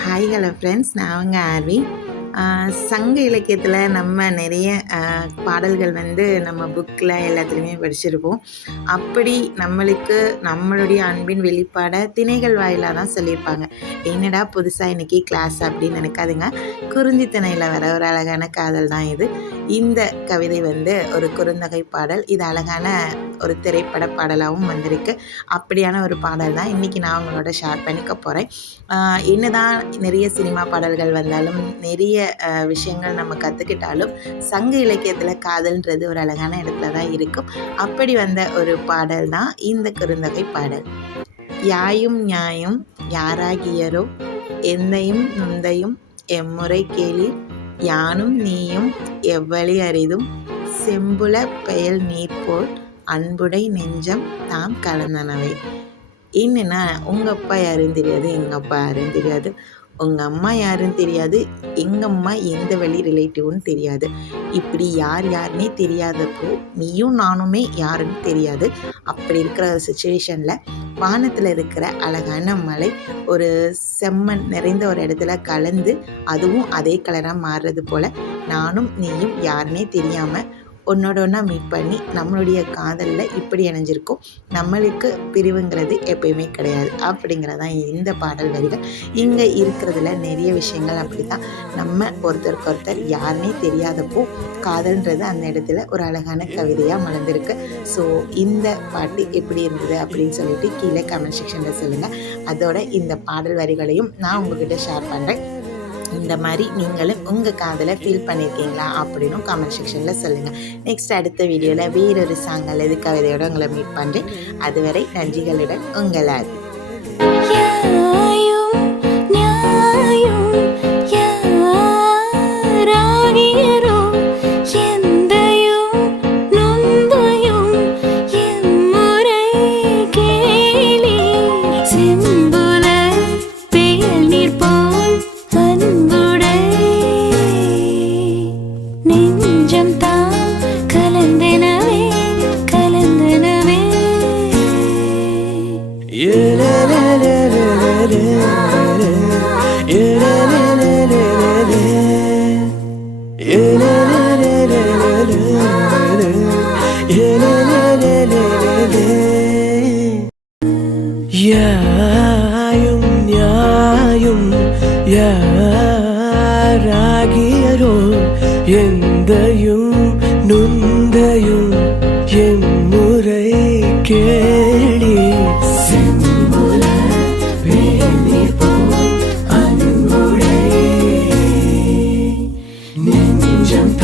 Hi hello friends, நான் அவங்க RV. சங்க இலக்கியத்தில் நம்ம நிறைய பாடல்கள் நம்ம புக்கில் எல்லாத்துலேயுமே படிச்சிருப்போம். அப்படி நம்மளுக்கு நம்மளுடைய அன்பின் வெளிப்பாடை திணைகள் வாயிலாக தான் சொல்லியிருப்பாங்க. என்னடா புதுசாக இன்றைக்கி கிளாஸ் அப்படின்னு நினைக்காதுங்க. குறிஞ்சி திணையில் வர ஒரு அழகான காதல் தான் இது. இந்த கவிதை ஒரு குறுந்தொகை பாடல். இது அழகான ஒரு திரைப்பட பாடலாகவும் வந்திருக்கு. அப்படியான ஒரு பாடல் தான் இன்றைக்கி நான் உங்களோட ஷேர் பண்ணிக்க போகிறேன். என்னதான் நிறைய சினிமா பாடல்கள் வந்தாலும், நிறைய விஷயங்கள் நம்ம கற்றுக்கிட்டாலும், சங்க இலக்கியத்தில் காதல்ன்றது ஒரு அழகான இடத்துல தான் இருக்கும். அப்படி வந்த ஒரு பாடல் தான் இந்த குறுந்தொகை பாடல். யாயும் ஞாயும் யாராகியரோ எந்தையும் நுந்தையும் எம்முறை கேளீர், யானும் நீயும் எவ்வழி அரிதும் செம்புல பெயல் நீர்போல் அன்புடை நெஞ்சம் தாம் கலந்தனவை. என்னன்னா, உங்கள் அப்பா யாருன்னு தெரியாது, எங்கள் அப்பா யாருன்னு தெரியாது, உங்கள் அம்மா யாருன்னு தெரியாது, எங்கள் அம்மா எந்த வழி ரிலேட்டிவ்னு தெரியாது. இப்படி யாருன்னே தெரியாதப்போ நீயும் நானுமே யாருன்னு தெரியாது. அப்படி இருக்கிற ஒரு சுச்சுவேஷனில் வானத்தில் இருக்கிற அழகான மலை ஒரு செம்மண் நிறைந்த ஒரு இடத்துல கலந்து அதுவும் அதே கலராக மாறுறது போல் நானும் நீயும் யாருன்னே தெரியாமல் ஒன்னோட ஒன்றா மீட் பண்ணி நம்மளுடைய காதலில் இப்படி இணைஞ்சிருக்கோம். நம்மளுக்கு பிரிவுங்கிறது எப்பயுமே கிடையாது அப்படிங்கிறதான் இந்த பாடல் வரிகள். இங்கே இருக்கிறதுல நிறைய விஷயங்கள் அப்படி தான். நம்ம ஒருத்தருக்கு ஒருத்தர் யாருன்னே தெரியாதப்போ காதல்ன்றது அந்த இடத்துல ஒரு அழகான கவிதையாக மலர்ந்திருக்கு. ஸோ இந்த பாட்டு எப்படி இருந்தது அப்படின்னு சொல்லிட்டு கீழே கமெண்ட் செக்ஷனில் சொல்லுங்கள். அதோட இந்த பாடல் வரிகளையும் நான் உங்ககிட்ட ஷேர் பண்ணுறேன். இந்த மாதிரி நீங்களும் உங்கள் காதலை ஃபீல் பண்ணியிருக்கீங்களா அப்படின்னு கமெண்ட் செக்ஷனில் சொல்லுங்கள். நெக்ஸ்ட் அடுத்த வீடியோவில் வேறொரு சாங் அல்லது கவிதையோடு உங்களை மீட் பண்ணுறேன். அதுவரை நன்றிகளுடன் உங்கள் ஆர்வி. யாயும் ஞாயும் யாராகியரோ எந்தையும் நுந்தையும் எம்முறை கேளி செம்புல வேலி போல் அன்புடை நெஞ்சம்